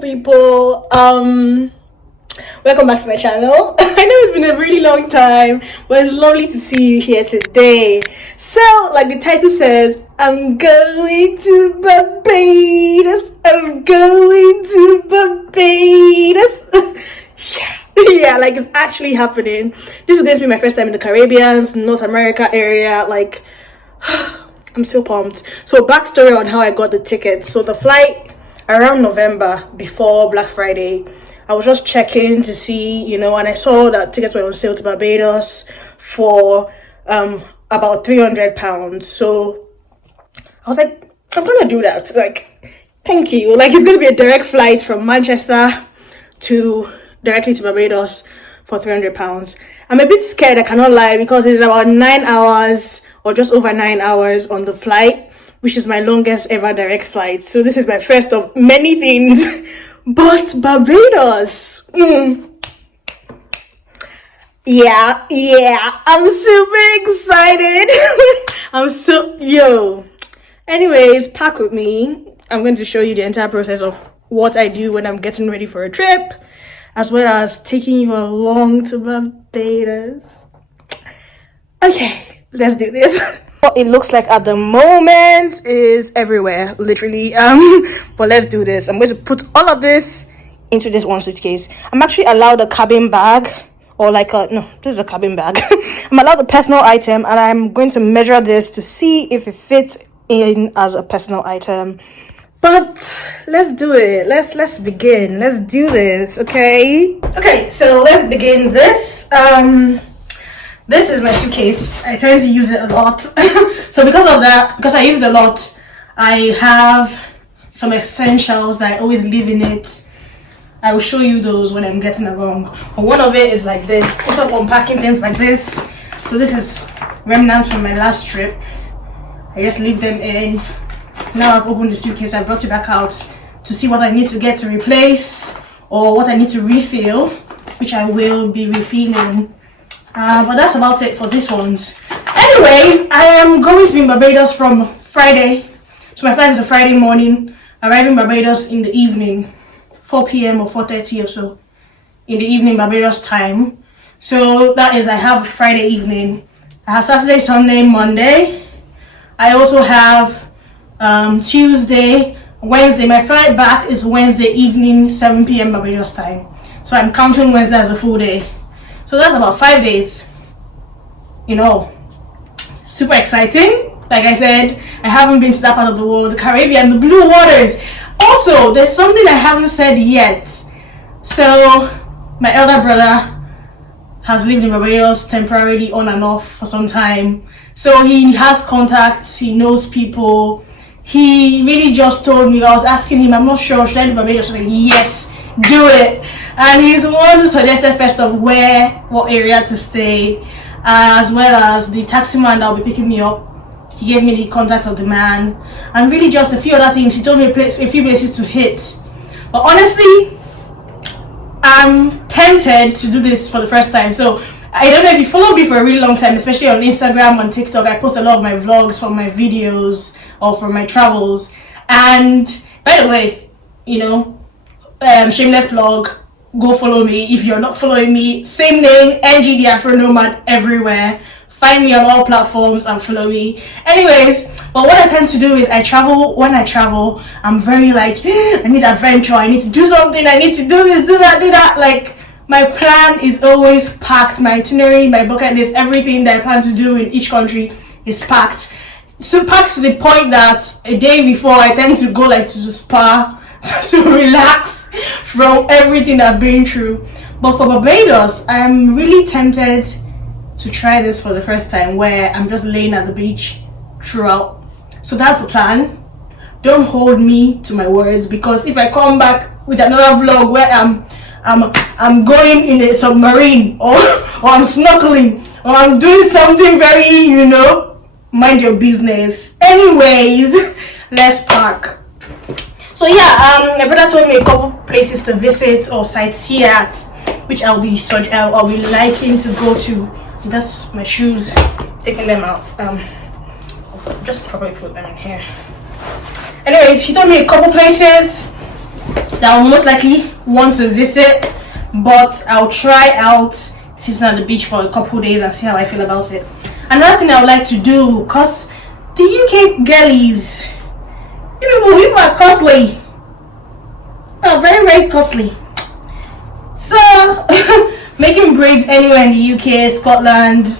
People, welcome back to my channel. I know it's been a really long time, but it's lovely to see you here today. So, like the title says, I'm going to Barbados. I'm going to Barbados. Yeah, like it's actually happening. This is going to be my first time in the Caribbean, North America area. Like, I'm so pumped. So, backstory on how I got the tickets. So, the flight around November, before Black Friday, I was just checking to see, and I saw that tickets were on sale to Barbados for about £300. So I was like, I'm gonna do that. Like, thank you. Like, it's gonna be a direct flight from Manchester directly to Barbados for £300. I'm a bit scared, I cannot lie, because it's about 9 hours or just over 9 hours on the flight, which is my longest ever direct flight. So this is my first of many things. But Barbados, yeah, I'm super excited. Anyways, pack with me. I'm going to show you the entire process of what I do when I'm getting ready for a trip, as well as taking you along to Barbados. Okay, let's do this. What it looks like at the moment is everywhere, literally. But let's do this. I'm going to put all of this into this one suitcase. I'm actually allowed a cabin bag, or this is a cabin bag. I'm allowed a personal item, and I'm going to measure this to see if it fits in as a personal item. But let's do it. Let's begin. Let's do this. Okay, so let's begin this. This is my suitcase. I tend to use it a lot. So because I use it a lot, I have some essentials that I always leave in it. I will show you those when I'm getting along. But one of it is like this. Instead of unpacking things like this. So this is remnants from my last trip. I just leave them in. Now I've opened the suitcase. I brought it back out to see what I need to get to replace or what I need to refill, which I will be refilling. But that's about it for this ones. Anyways, I am going to be in Barbados from Friday. So my flight is a Friday morning, arriving in Barbados in the evening, 4 p.m. or 4:30 or so in the evening Barbados time. So that is, I have a Friday evening. I have Saturday, Sunday, Monday. I also have Tuesday, Wednesday. My flight back is Wednesday evening, 7 p.m. Barbados time. So I'm counting Wednesday as a full day. So that's about 5 days, super exciting. Like I said, I haven't been to that part of the world, the Caribbean, the blue waters. Also, there's something I haven't said yet. So my elder brother has lived in Barbados temporarily on and off for some time. So he has contacts, he knows people. He really just told me, I was asking him, I'm not sure, should I do Barbados? Like, yes, do it. And he's the one who suggested first of what area to stay, as well as the taxi man that will be picking me up. He gave me the contact of the man, and really just a few other things. He told me a few places to hit. But honestly, I'm tempted to do this for the first time. So I don't know if you follow me for a really long time, especially on Instagram, on TikTok. I post a lot of my vlogs from my videos or from my travels. And by the way, shameless plug. Go follow me if you're not following me. Same name, NG the Afro Nomad everywhere. Find me on all platforms and follow me. Anyways, but what I tend to do is when I travel, I'm very like, I need adventure, I need to do something, I need to do this, do that. Like, my plan is always packed. My itinerary, my bucket list, everything that I plan to do in each country is packed. So packed to the point that a day before I tend to go to the spa to relax from everything I've been through. But for Barbados, I'm really tempted to try this for the first time, where I'm just laying at the beach throughout. So that's the plan. Don't hold me to my words, because if I come back with another vlog where I'm going in a submarine or I'm snorkeling or I'm doing something very, mind your business. Anyways, let's pack. So yeah, my brother told me a couple places to visit or sightsee at, which I'll be liking to go to. That's my shoes, taking them out. Just probably put them in here. Anyways, he told me a couple places. that I'll most likely want to visit, but I'll try out sitting at the beach for a couple days and see how I feel about it. Another thing I would like to do, because the UK girlies, you people are costly. Oh, very, very costly. So, making braids anywhere in the UK, Scotland,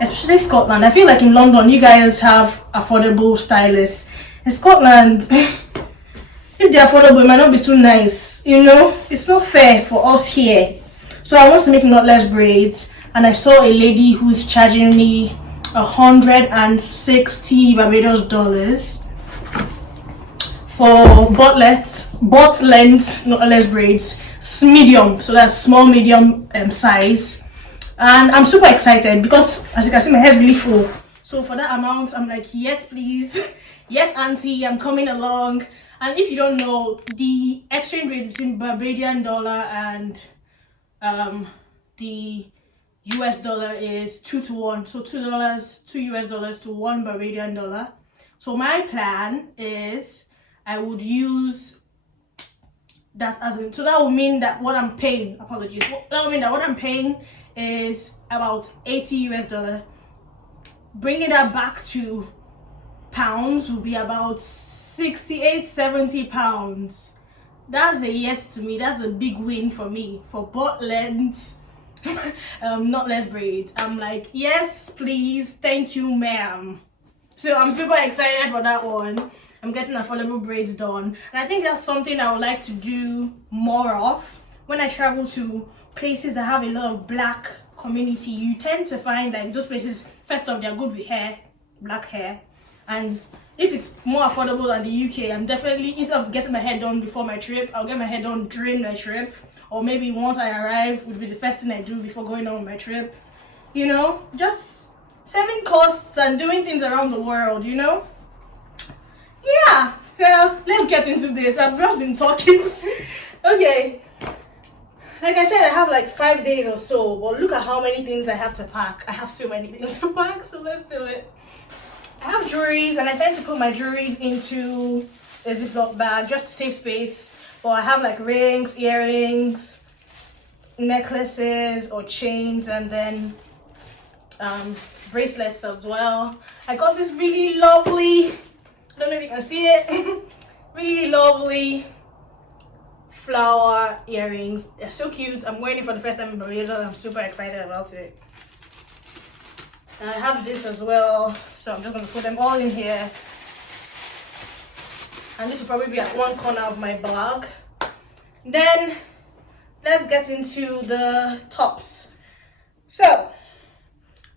especially Scotland. I feel like in London, you guys have affordable stylists. In Scotland, if they're affordable, it might not be too nice. You know, it's not fair for us here. So I want to make knotless braids, and I saw a lady who is charging me 160 Barbados dollars for butt length knotless braids, medium, so that's small medium size. And I'm super excited because, as you can see, my hair's really full. So for that amount, I'm like, yes please, yes auntie, I'm coming along. And if you don't know, the exchange rate between Barbadian dollar and the US dollar is 2 to 1. So $2 US dollars to $1 Barbadian dollar. So my plan is I would use that as in, so that would mean that what I'm paying, apologies, that would mean that what I'm paying is about 80 US dollar. Bringing that back to pounds will be about 68-70 pounds. That's a yes to me. That's a big win for me for butt length knotless braids. I'm like, yes please, thank you ma'am. So I'm super excited for that one. I'm getting affordable braids done, and I think that's something I would like to do more of. When I travel to places that have a lot of black community, you tend to find like those places, first off, they're good with hair, black hair, and if it's more affordable than the UK, I'm definitely, instead of getting my hair done before my trip, I'll get my hair done during my trip, or maybe once I arrive would be the first thing I do before going on my trip. You know, just saving costs and doing things around the world, you know. Yeah, so let's get into this. I've just been talking. Okay, like I said, I have like 5 days or so, but look at how many things I have to pack. I have so many things to pack, so let's do it. I have jewelries, and I tend to put my jewelries into a Ziploc bag just to save space. But I have like rings, earrings, necklaces or chains, and then bracelets as well. I got this really lovely, I don't know if you can see it, really lovely flower earrings. They're so cute. I'm wearing it for the first time in Barbados. I'm super excited about it. And I have this as well, so I'm just going to put them all in here. And this will probably be at one corner of my bag. Then let's get into the tops. So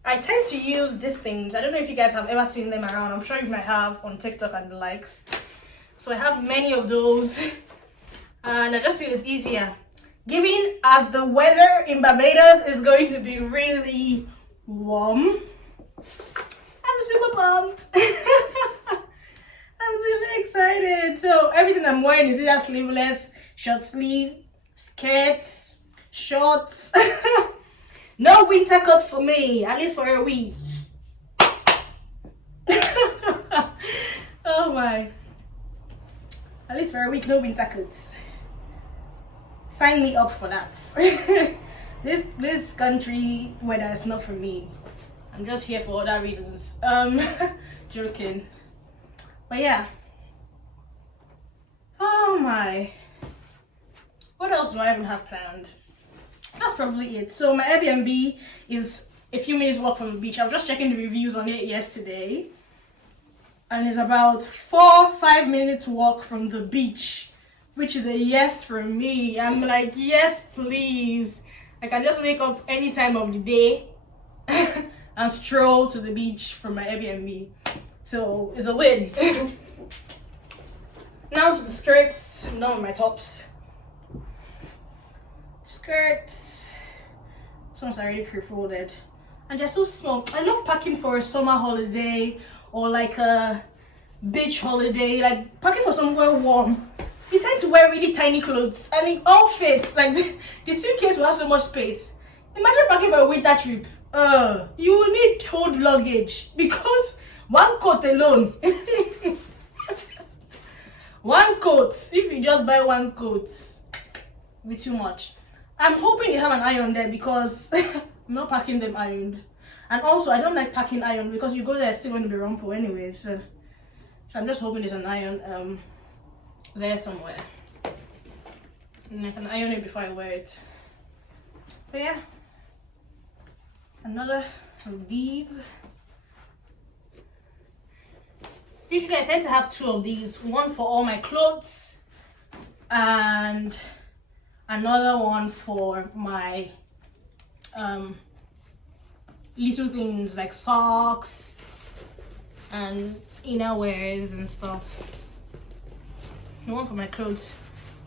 I tend to use these things. I don't know if you guys have ever seen them around. I'm sure you might have on TikTok and the likes. So I have many of those, and I just feel it's easier. Given as the weather in Barbados is going to be really warm, I'm super pumped. I'm super excited. So everything I'm wearing is either sleeveless, short sleeve, skirts, shorts. No winter coat for me, at least for a week. Oh my. At least for a week, no winter coats. Sign me up for that. This country weather is not for me. I'm just here for other reasons. Joking. But yeah. Oh my. What else do I even have planned? That's probably it. So my Airbnb is a few minutes walk from the beach. I was just checking the reviews on it yesterday, and it's about 4-5 minutes walk from the beach, which is a yes for me. I'm like, yes please. I can just wake up any time of the day and stroll to the beach from my Airbnb. So it's a win. Now to the skirts, now with my tops. Skirts, this one's already pre-folded, and they're so small. I love packing for a summer holiday or like a beach holiday, like packing for somewhere warm. You tend to wear really tiny clothes and it all fits. Like the suitcase will have so much space. Imagine packing for a winter trip. You will need hold luggage because one coat alone One coat. If you just buy one coat, it'll be too much. I'm hoping you have an iron there because I'm not packing them ironed. And also, I don't like packing iron because you go there, it's still going to be rumple anyways. So I'm just hoping there's an iron there somewhere. And I can iron it before I wear it. But yeah, another of these. Usually I tend to have 2 of these, one for all my clothes and another one for my little things like socks and inner wears and stuff. The one for my clothes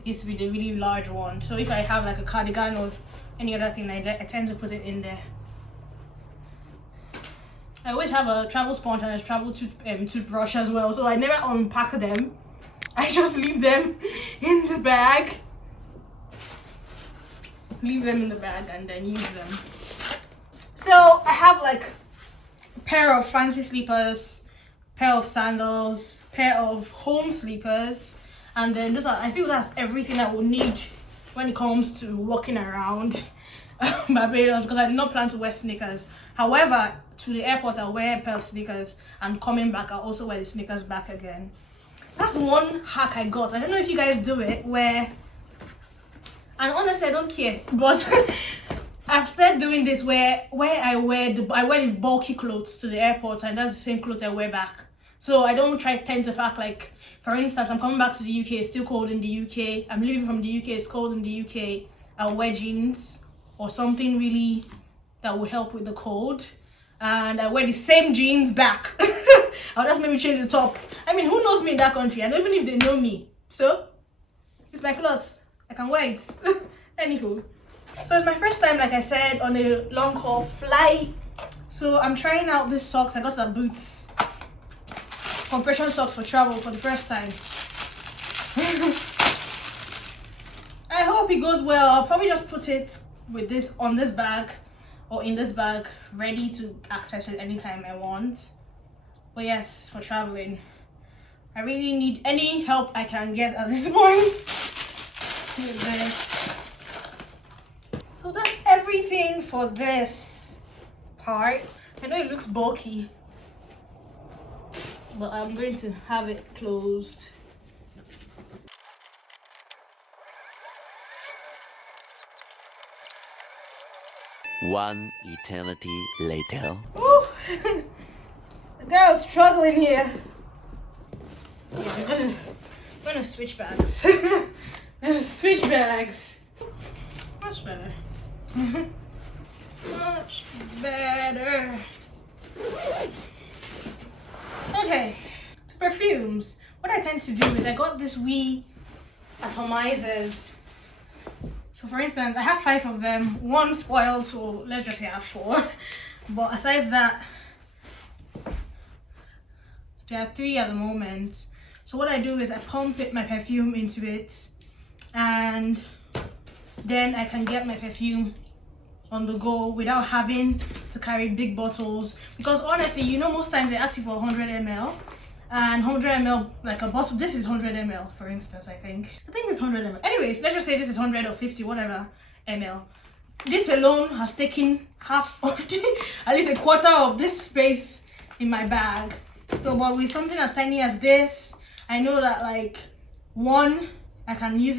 used to be the really large one, so if I have like a cardigan or any other thing like that, I tend to put it in there. I always have a travel sponge and a travel toothbrush as well, so I never unpack them. I just leave them in the bag. Leave them in the bag and then use them. So I have like a pair of fancy slippers, pair of sandals, pair of home slippers, and then I feel that's everything I will need when it comes to walking around Barbados, because I did not plan to wear sneakers. However, to the airport I'll wear a pair of sneakers, and coming back I'll also wear the sneakers back again. That's one hack I got. I don't know if you guys do it, and honestly I don't care, but I've started doing this where I wear the bulky clothes to the airport, and that's the same clothes I wear back. So I don't tend to pack, like, for instance, I'm coming back to the UK, it's still cold in the UK. I'm leaving from the UK, it's cold in the UK. I'll wear jeans or something really that will help with the cold. And I wear the same jeans back. I'll just maybe change the top. I mean, who knows me in that country? I don't even if they know me. So, it's my clothes. I can wear it. Anywho. So it's my first time, like I said, on a long haul flight. So I'm trying out these socks. I got some boots. Compression socks for travel for the first time. I hope it goes well. I'll probably just put it with this on this bag or in this bag, ready to access it anytime I want. But yes, for traveling. I really need any help I can get at this point with this. So that's everything for this part. I know it looks bulky, but I'm going to have it closed. One eternity later. Ooh, the girl's struggling here. I'm gonna switch bags. Switch bags. Much better. Much better. Okay, to perfumes. What I tend to do is I got this wee atomizers. So for instance, I have 5 of them. One spoiled, so let's just say I have 4. But aside that, there are 3 at the moment. So what I do is I pump my perfume into it, and then I can get my perfume on the go without having to carry big bottles. Because honestly, you know, most times they ask you for 100 ml. And 100 ml, like a bottle, this is 100 ml for instance. I think it's 100 ml. Anyways, let's just say this is 100 or 50, whatever ml. This alone has taken half of at least a quarter of this space in my bag. So but with something as tiny as this, I know that like I can use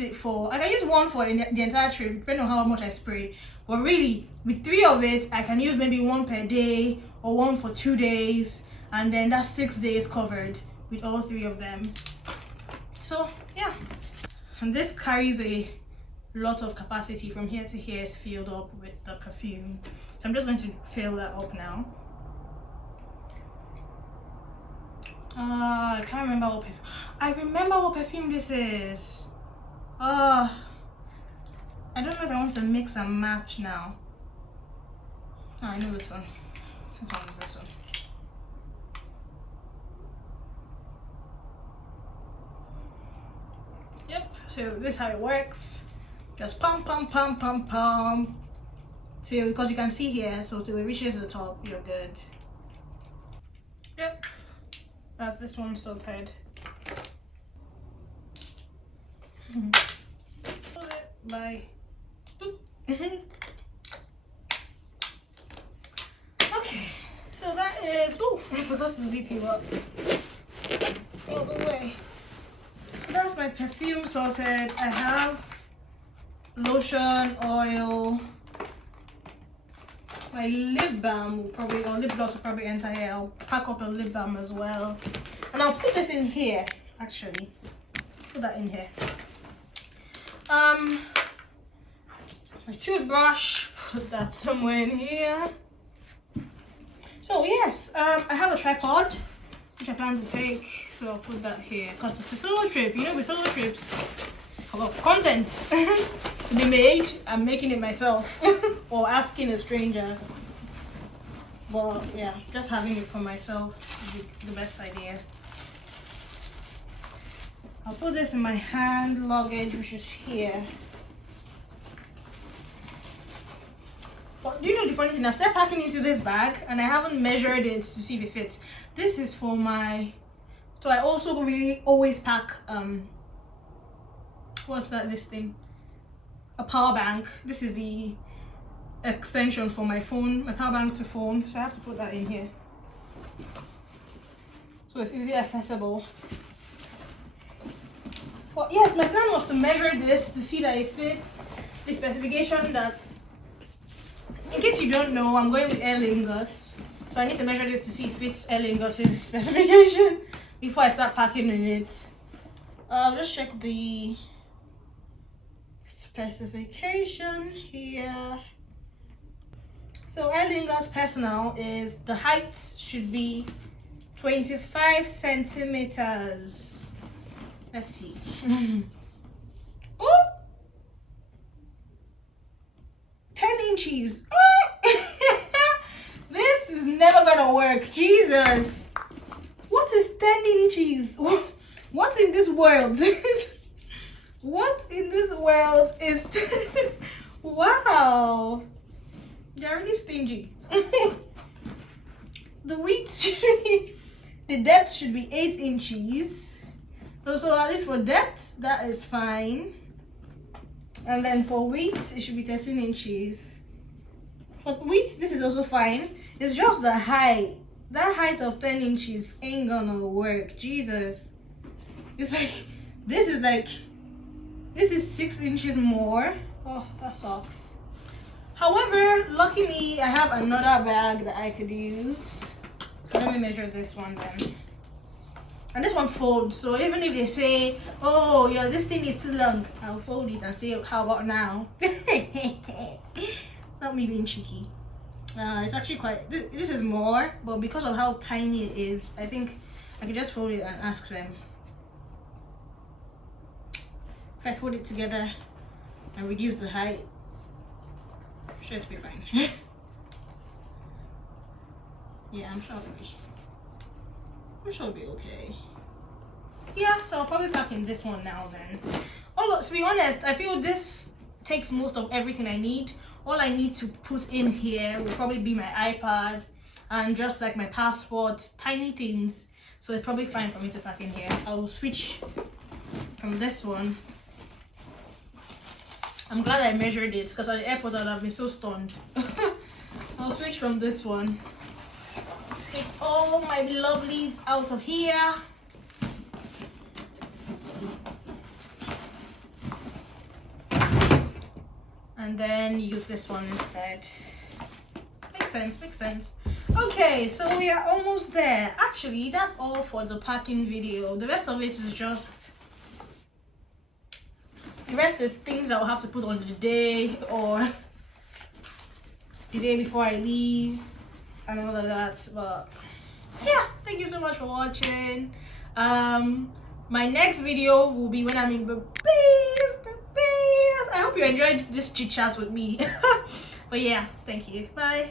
one for the entire trip, depending on how much I spray. But really, with 3 of it, I can use maybe 1 per day or 1 for 2 days. And then that's 6 days covered with all 3 of them. So yeah, and this carries a lot of capacity. From here to here is filled up with the perfume. So I'm just going to fill that up now. I can't remember what perfume. I remember what perfume this is. I don't know if I want to mix and match now. Oh, I know this one. This one is this one. Yep, so this is how it works. Just pump, pump, pump, pump, pump. So, because you can see here, so till it reaches the top, you're good. Yep, that's this one sorted. Bye. Okay, so that is. Oh, I forgot to zip you up all the way. So that's my perfume sorted. I have lotion, oil. My lip balm will probably, or lip gloss will probably enter here. I'll pack up a lip balm as well, and I'll put this in here. Actually, put that in here. My toothbrush, put that somewhere in here. So yes, I have a tripod which I plan to take, so I'll put that here because it's a solo trip. You know, with solo trips, a lot of content to be made. I'm making it myself or asking a stranger. But yeah, just having it for myself would be the best idea. I'll put this in my hand luggage, which is here. But do you know the funny thing? I've started packing into this bag and I haven't measured it to see if it fits. This is for my, so I also really always pack what's that, this thing, a power bank. This is the extension for my phone, my power bank to phone, so I have to put that in here so it's easily accessible. But yes, my plan was to measure this to see that it fits the specification. That, in case you don't know, I'm going with Aer Lingus, so I need to measure this to see if it fits Aer Lingus' specification before I start packing in it. I'll just check the specification here. So Aer Lingus Personal is, the height should be 25 centimeters. Let's see. Oh! 10 inches. Oh! This is never gonna work. Jesus. What is 10 inches? What in this world? What in this world is 10? Wow. They're really stingy. The width should be, the depth should be 8 inches. So at least for depth, that is fine. And then for width, it should be 13 inches. For width, this is also fine. It's just the height. That height of 10 inches ain't gonna work. Jesus. It's like, this is 6 inches more. Oh, that sucks. However, lucky me, I have another bag that I could use. So let me measure this one then. And this one folds, so even if they say, oh yeah, this thing is too long, I'll fold it and say, how about now? Not me being cheeky. It's actually quite, this is more, but because of how tiny it is, I think I could just fold it and ask them. If I fold it together and reduce the height, sure it'll be fine. Yeah, I'm sure it'll be okay. Yeah, so I'll probably pack in this one now then. Although, to be honest, I feel this takes most of everything I need. All I need to put in here will probably be my iPad and just like my passport, tiny things. So it's probably fine for me to pack in here. I will switch from this one. I'm glad I measured it because at the airport I'd have been so stunned. I'll switch from this one. Take all my lovelies out of here. And then use this one instead. Makes sense. Okay, so we are almost there. Actually, that's all for the packing video. The rest of it is just, the rest is things I'll have to put on the day or the day before I leave and all of that. But yeah, thank you so much for watching. My next video will be when I'm in Barbados. I hope you enjoyed this chit chat with me. But yeah, thank you. Bye.